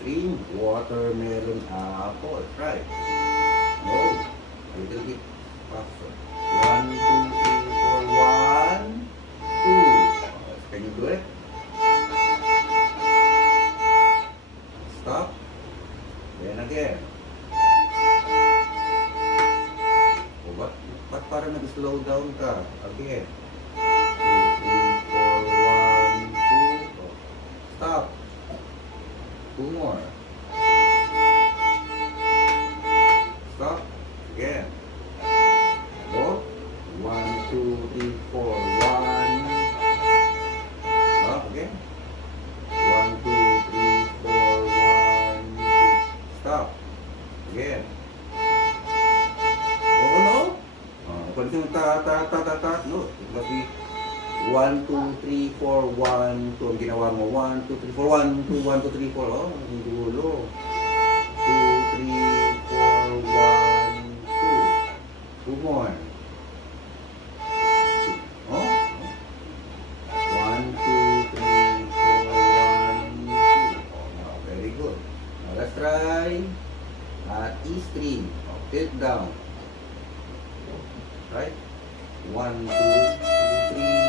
Extreme watermelon apple. Try. Go. A little bit faster. 1, 2, 3, 4. 1, 2. Can you do it? Stop. Then again. Oh, ba't parang nag-slow down ka? Again. 2, 3, 4, 1, 2. Oh. Stop. 2 more. Stop. Again. Go. 1, 2, 3, 4. 1. Stop again. 1, 2, 3, 4. 1, 2. Stop. Again. Oh no? Pwede yung ta. No. It must be 1, 2, 3, 4, 1, 2. Ang ginawa mo, 1, 2, 3, 4, 1, 2, 1, 2, 3, 4. Oh, ang gulo. 2, 3, 4, 1, 2. 2 more. Oh? 1, 2, 3, 4, 1, 2. Oh, now, very good. Now, let's try at E-string. Oh, tilt down. Right? 1, 2, 3,